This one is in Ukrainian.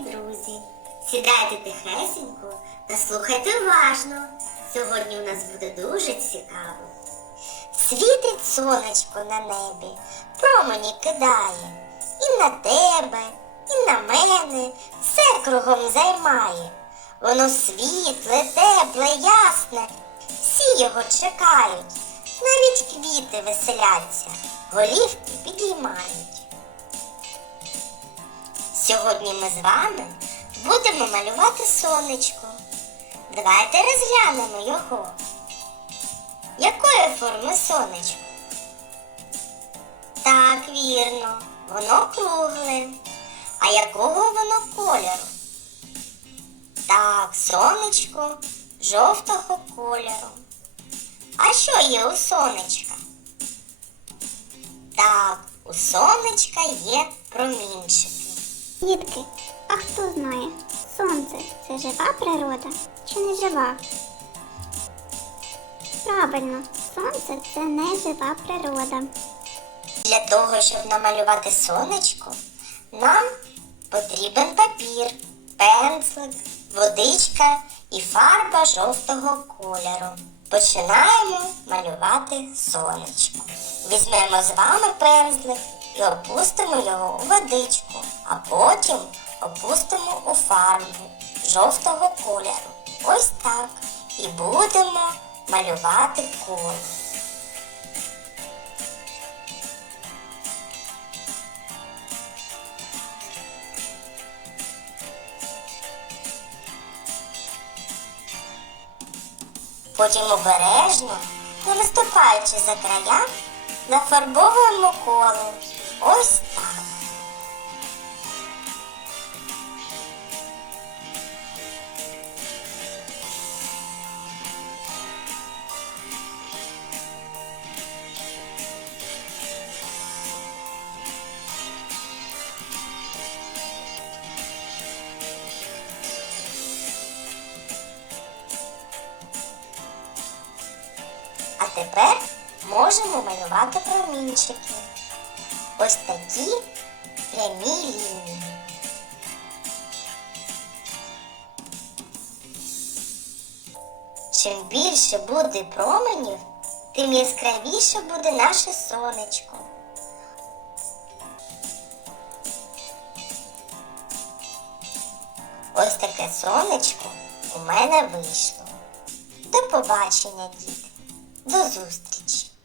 друзі. Сідайте тихесенько та слухайте уважно. Сьогодні у нас буде дуже цікаво. Світить сонечко на небі, промені кидає. І на тебе, і на мене все кругом займає. Воно світле, тепле, ясне, всі його чекають. Навіть квіти веселяться, голівки підіймають. Сьогодні ми з вами будемо малювати сонечко. Давайте розглянемо його. Якої форми сонечко? Так, вірно, воно кругле. А якого воно кольору? Так, сонечко жовтого кольору. А що є у сонечка? Так, у сонечка є промінчики. Дітки, а хто знає, сонце це жива природа чи не жива? Правильно, сонце це не жива природа. Для того, щоб намалювати сонечко, нам потрібен папір, пензлик, водичка і фарба жовтого кольору. Починаємо малювати сонечко. Візьмемо з вами пензлик і опустимо його у водичку, а потім опустимо у фарбу жовтого кольору. Ось так. І будемо малювати коло. Потім обережно, не виступаючи за края, нафарбовуємо коло. Ось тепер можемо малювати промінчики. Ось такі прямі лінії. Чим більше буде променів, тим яскравіше буде наше сонечко. Ось таке сонечко у мене вийшло. До побачення, діти. До зустрічі!